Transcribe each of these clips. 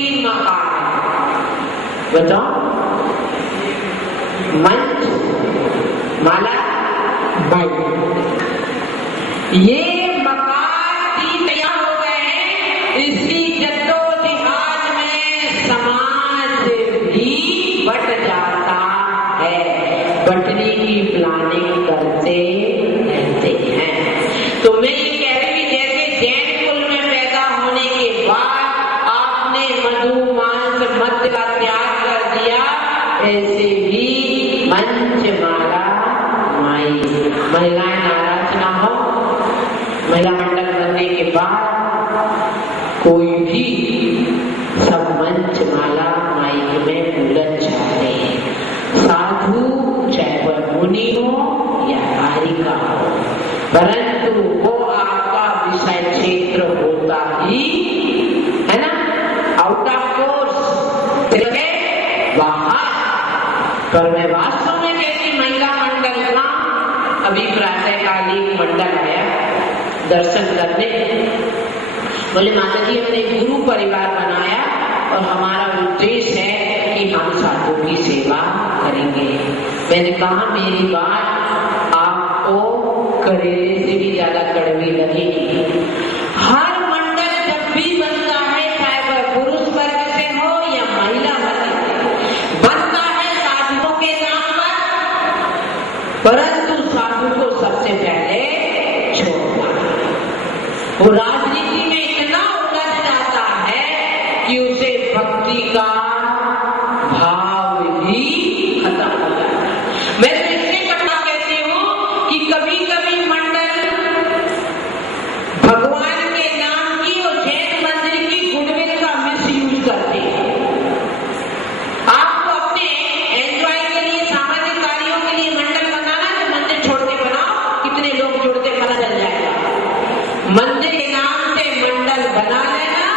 तीन मकाम है। बताओ, मंच, माला, माइक, ये मकाम तीन तैयार हो गए हैं। इसकी जद्दोजहद में समाज भी बट जाता है, बटने की प्लानिंग करते रहते हैं। तो मैं ये कह रही हूँ, जैसे जैन कुल में पैदा होने के बाद आपने मधु मांस मद्य का त्याग कर दिया, ऐसे ही मंच, माला, माई, महिलाएं नाराज ना हो। महिला मंडल बनने के बाद कोई भी सब मंच, माला, माइक में उलझ जाते हैं। साधु चाहे वह मुनि हो या कारिका हो, परंतु वो आपका विषय क्षेत्र होता ही है ना, आउट ऑफ कोर्स बाहर। पर मैं वास्तव में कहती, महिला मंडल का अभी प्रातःकालीन मंडल आया दर्शन करने, बोले माता जी हमने गुरु परिवार बनाया और हमारा उद्देश्य है कि हम साधु की सेवा करेंगे। मैंने कहा मेरी बात आपको करेले से भी ज्यादा कड़वी लगेगी। हर मंडल जब भी बनता है, चाहे वह पुरुष वर्ग से हो या महिला वर्ग से, बनता है साधुओं के नाम पर, परंतु साधु को सबसे पहले छोड़ना। वो राजनीति में इतना उलझ जाता है कि उसे भक्ति का भाव ही खत्म हो जाता है। मैं तो इससे कथा कहती हूँ कि कभी कभी मंडल भगवान के नाम की और जैन मंदिर की गुडविल का मिसयूज करते हैं। आपको अपने एंजॉय के लिए, सामाजिक कार्यों के लिए मंडल बनाना, तो मंदिर छोड़ के बनाओ, कितने लोग जुड़ते पता चल जाएगा। मंदिर के नाम से मंडल बना लेना,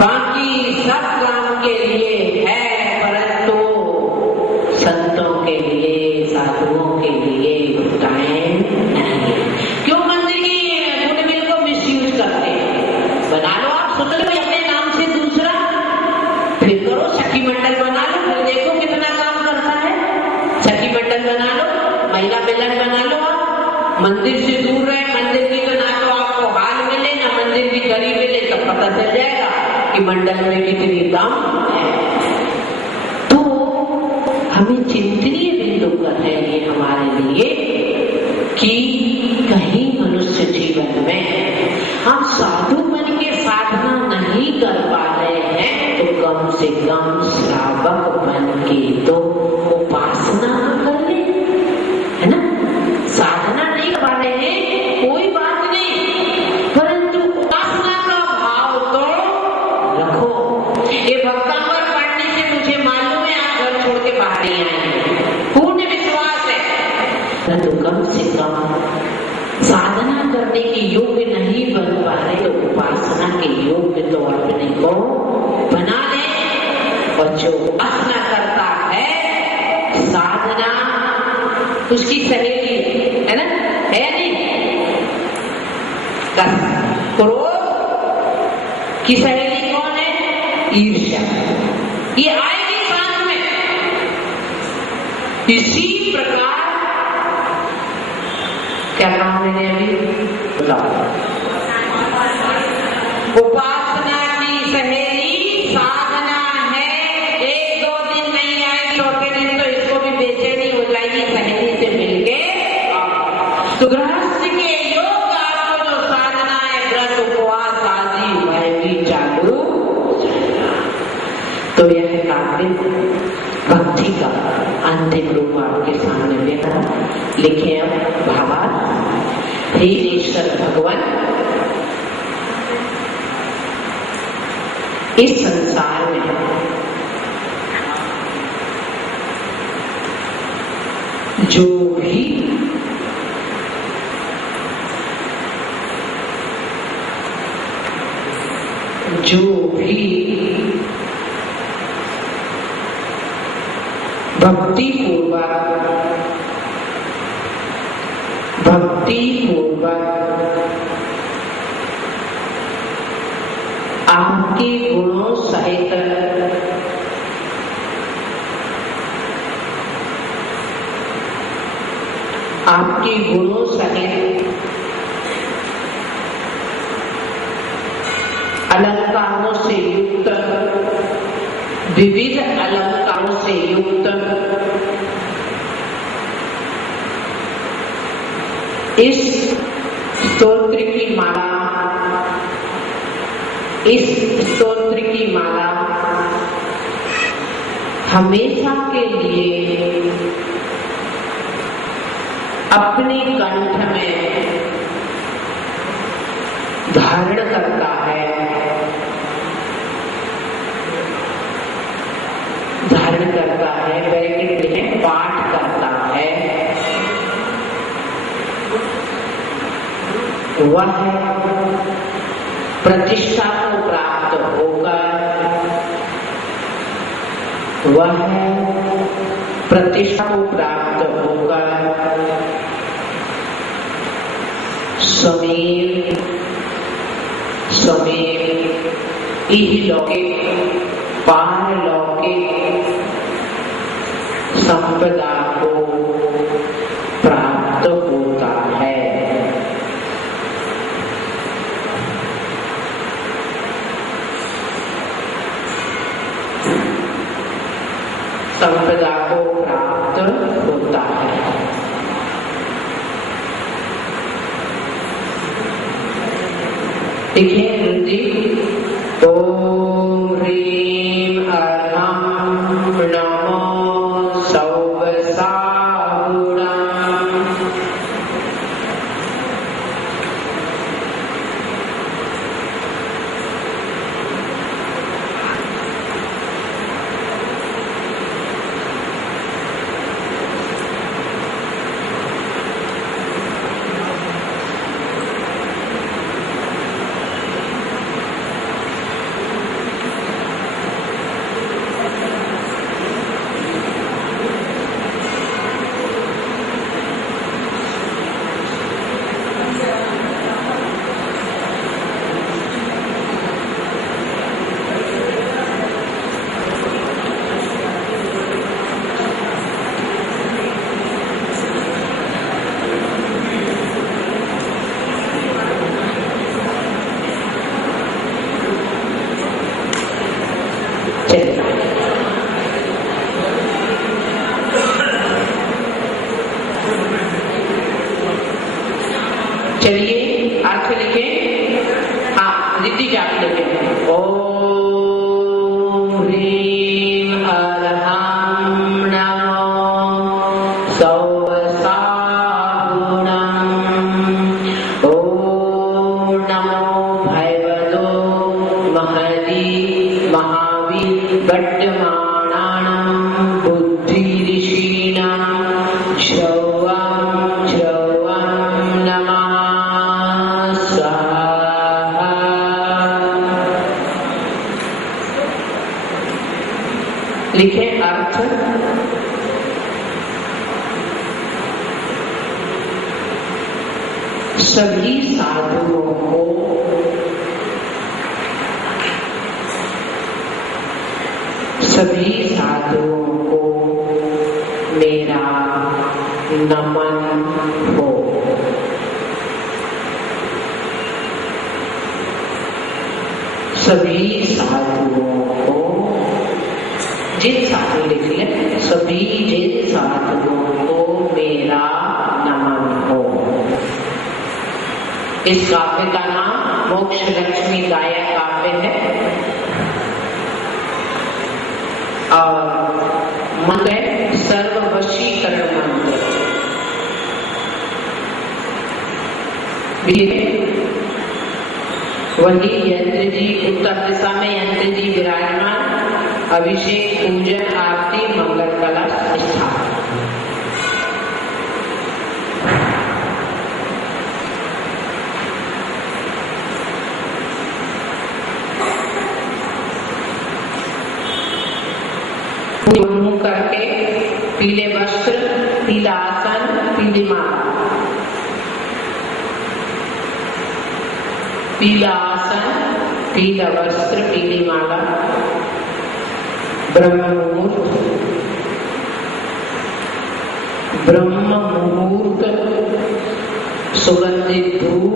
बाकी सब काम के लिए है, परंतु संतों के लिए, साधुओं के लिए टाइम नहीं। क्यों मंदिर की गुडविल को मिसयूज करते हैं? बना लो आप सुंदर में अपने नाम से दूसरा, फिर करो सखी मंडल बना लो, फिर देखो कितना काम करता है। सखी मंडल बना लो, महिला मिलन बना लो, आप मंदिर से दूर रहे, मंदिर की तो ना तो आपको हाल मिले ना मंदिर की गरीब मिले, तब पता चल जाएगा कि मंडल में कितनी दम है। तो हमें चिंतनीय बिंदु कर है ये हमारे लिए कि कहीं मनुष्य जीवन में हम साधु बन के साधना नहीं कर पा रहे हैं, तो कम से कम श्रावक बन के तो उपासना कर ले, है ना। साधना नहीं कर पा रहे हैं, कोई बात नहीं, परंतु उपासना का भाव तो रखो। ये भक्तांवर पढ़ने से मुझे मालूम है आप घर छोड़ के बाहर नहीं आएंगे, पूर्ण विश्वास है, परंतु कम से कम साधना करने के योग्य नहीं बन पा रहे, तो उपासना के योग्य तो अपने को बना ले। और जो उपासना करता है, साधना उसकी सहेली है ना, है नहीं? क्रोध की सहेली कौन है? ईर्ष्या। ये आएगी साथ में। इसी प्रकार क्या कहा मैंने अभी? बताओ। उपासना की सहेली साधना है। एक दो दिन नहीं आए, चौथे दिन तो इसको भी बेचैनी हो जाएगी सहेली से मिलके। तो गृहस्थ के योग आपको जो साधना है, व्रत उपवास आदि, वह भी चालू। तो यह काव्य भक्ति का अंतिम रूप आपके सामने बैठा। लिखे अब भावार्थ। हे ईश्वर भगवान, इस संसार में जो भी भक्ति पूर्वक आपके गुणों सहित आपके गुणों सहित अलंकारों से युक्त, विविध अलंकारों से युक्त इस स्तोत्र की माला, इस स्तोत्र की माला हमेशा के लिए अपने कंठ में धारण करता है, धारण करता है, ब्रैकेट में पाठ करता है। वह प्रतिष्ठा को प्राप्त होकर, वह प्रतिष्ठा को प्राप्त होकर समीर समीर इहलौकिक पारलौकिक संपदा को प्राप्त होता है। संपदा को प्राप्त होता है। देखिए रुद्री, ओम ह्रीं अर्हं नमो सौवसाहुणम्। चलिए अर्थ लिखे। हाँ दीदी जाप लिखे। ओम ह्रीं अर्हं नमो सौवसाहुणम्। ओम नमो भैवदो महदी महावीर गड्यमाणानां बुद्धिऋषीणां श्रवं नमः स्वाहा। लिखे अर्थ। सभी साधुओं को मेरा नमन हो। सभी साधुओं को, जिन साधु लिख लें, सभी जिन साधुओं को मेरा नमन हो। इस काव्य का नाम मोक्ष लक्ष्मी गायक काव्य है और मंत्र सर्ववशीकरण मंत्र। वही यंत्र जी, उत्तर दिशा में यंत्र जी विराजमान, अभिषेक पूजन आरती मंगल कलश स्थापना। मुंह करके पीले वस्त्र, पीला आसन, पीली माला। पीला आसन, पीला वस्त्र, पीली माला। ब्रह्म मुहूर्त, ब्रह्म मुहूर्त, सुगंधित धूप,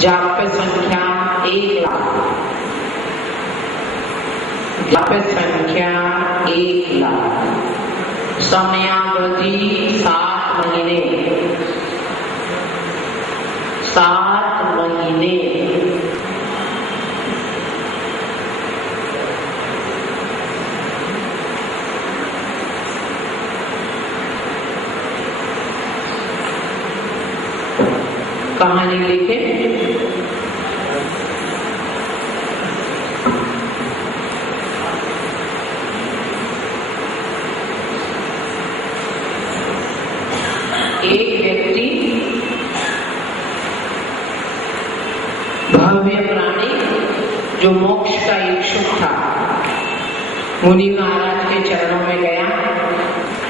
जाप्य संख्या 1,00,000, जाप्य संख्या 1,00,000, समयावधि 7 महीने, 7 महीने, कहानी लिखे एक व्यक्ति भव्य प्राणी जो मोक्ष का इच्छुक था, मुनि महाराज के चरणों में गया,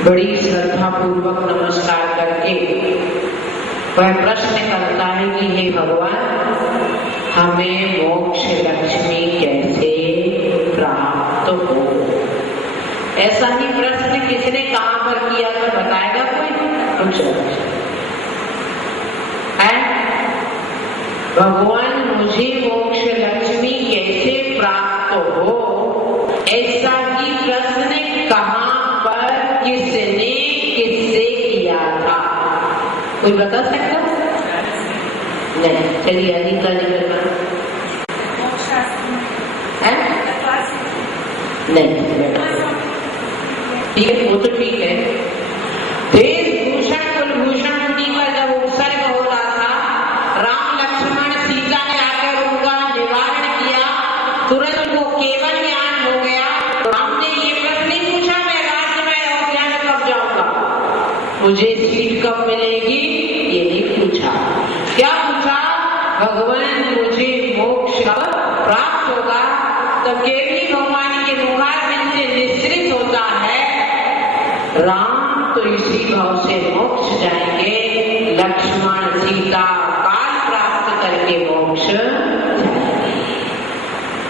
बड़ी श्रद्धा पूर्वक नमस्कार करके वह प्रश्न करता है कि हे भगवान, हमें मोक्ष लक्ष्मी कैसे प्राप्त हो? ऐसा ही प्रश्न किसने कहां पर किया तो बताएगा कोई? कुछ है? भगवान मुझे मोक्ष लक्ष्मी कैसे प्राप्त हो, ऐसा ही प्रश्न कहां पर किसने किससे किया था? कोई बता सकता? नहीं, चलिए अनिता जी बता। नहीं, ठीक है, वो तो ठीक है। देश भूषण कुलभूषण मुनि का जब उपसर्ग हो रहा था, राम लक्ष्मण सीता ने आकर उनका निवारण किया, तुरंत वो केवल ज्ञान हो गया। राम ने ये प्रश्न नहीं पूछा मैं राज्य में और ज्ञान कब जाऊंगा, मुझे सीट कब मिलेगी, ये नहीं पूछा। क्या पूछा? भगवान मुझे मोक्ष प्राप्त होगा? तो केवली भगवान के मुखारबिंद से निश्चित होता है राम तो इसी भाव से मोक्ष जाएंगे, लक्ष्मण सीता काल प्राप्त करके मोक्ष जाएंगे।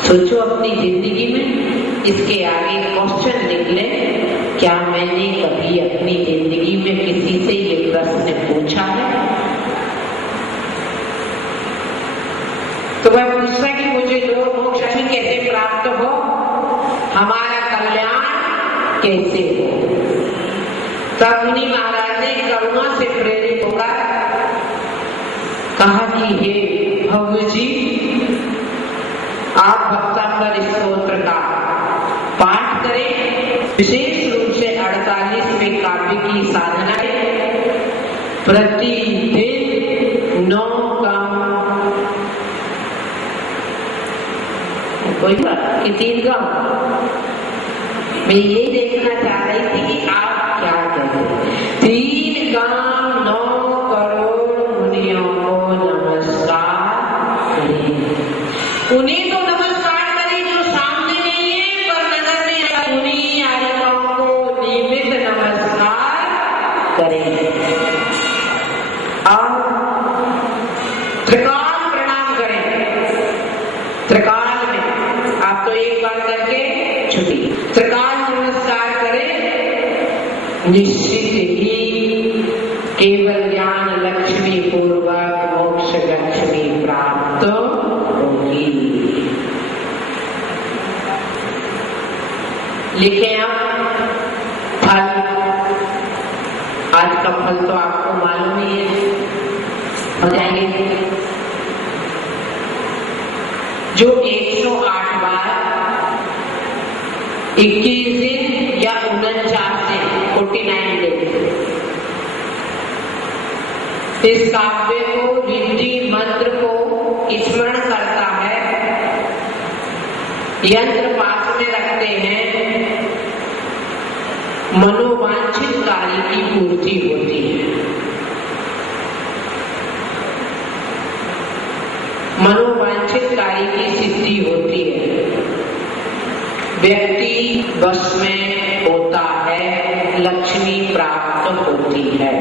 सोचो अपनी जिंदगी में इसके आगे क्वेश्चन निकले, क्या मैंने कभी अपनी जिंदगी में किसी से ये प्रश्न पूछा है? तो वह पूछता कि मुझे जो मोक्ष कैसे प्राप्त हो, हमारा कल्याण कैसे हो? तब मुनि महाराज ने करुणा से प्रेरित होकर कहा कि हे भव्य जी, आप भक्तांबर स्तोत्र का पाठ करें, विशेष रूप से 48वें काव्य की साधना है, प्रतिदिन 9 काम, कोई बात कि 3 काम। मैं ये देखना चाह रही थी कि आप क्या कहते हैं। 3 काम 9 करोड़ मुनियों को नमस्कार करें। उन्हीं को नमस्कार करें जो सामने नहीं है पर नजर में मुनि आर्यों को नियमित नमस्कार करें। और त्रिकाल प्रणाम करें। त्रिकाल में आप तो एक बार करके छुट्टी, त्रिकाल नमस्कार करें, निश्चित ही केवल ज्ञान लक्ष्मी पूर्वक मोक्ष लक्ष्मी प्राप्त होगी। लिखे आप फल, आज का फल तो आपको मालूम ही है, हो जाएंगे जो 108 बार 21 दिन या 49 दिन 49 दिन इस काव्य को, रिद्धि मंत्र को स्मरण करता है, यंत्र पास में रखते हैं, मनोवांछित कार्य की पूर्ति होती है। मनोवांछित कार्य की सिद्धि होती है, व्यक्ति वश में होता है, लक्ष्मी प्राप्त होती है।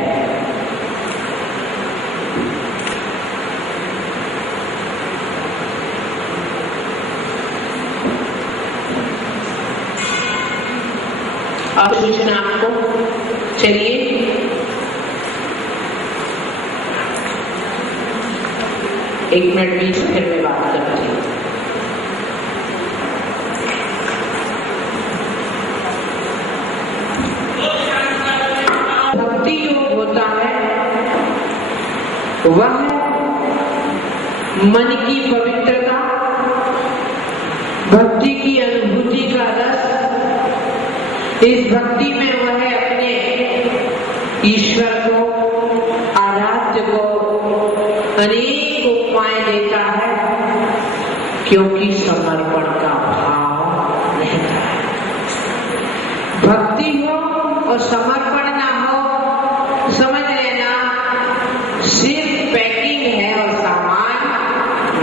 और सूचना आपको। चलिए एक मिनट बीच फिर मैं बात करती हूँ। भक्ति योग होता है वह मन की पवित्रता, भक्ति की अनुभूति का रस। इस भक्ति में वह अपने ईश्वर को, आराध्य को अनेक उपमाएं देता है, क्योंकि समर्पण का भाव रहता है। भक्ति हो और समर्पण ना हो, समझ लेना सिर्फ पैकिंग है और सामान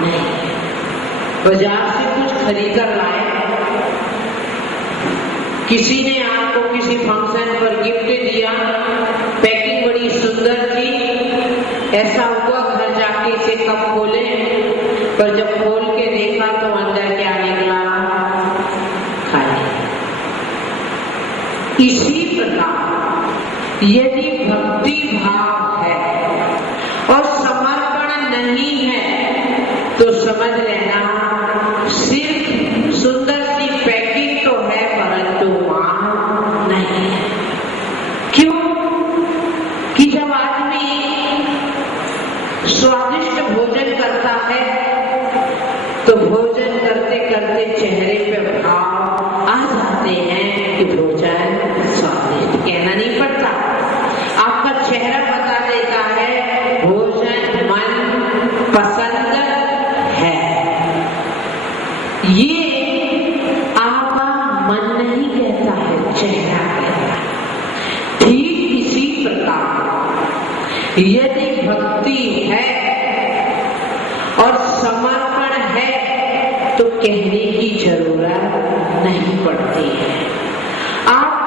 नहीं। बाजार से कुछ खरीद कर लाए, किसी ने आपको किसी फंक्शन पर गिफ्ट दिया, पैकिंग बड़ी सुंदर थी, ऐसा हुआ घर जाके इसे कब खोले, पर जब खोल के देखा तो अंदर क्या निकला, खाली। इसी प्रकार यदि भक्ति भाव है और समर्पण नहीं है तो समझ लेना सिर्फ सुंदर सी पैकिंग तो है, परंतु वहां नहीं है। क्यों कि जब आदमी स्वादिष्ट भोजन करता है तो भोजन करते करते चेहरे पे भाव आ जाते हैं कि भोजन स्वादिष्ट। कहना नहीं पड़ता, आपका चेहरा बता देता है भोजन मन पसंद है। ये आपका मन नहीं कहता है, चेहरा कहता है। ठीक इसी प्रकार यदि भक्ति है और समर्पण है तो कहने की जरूरत नहीं पड़ती है। आप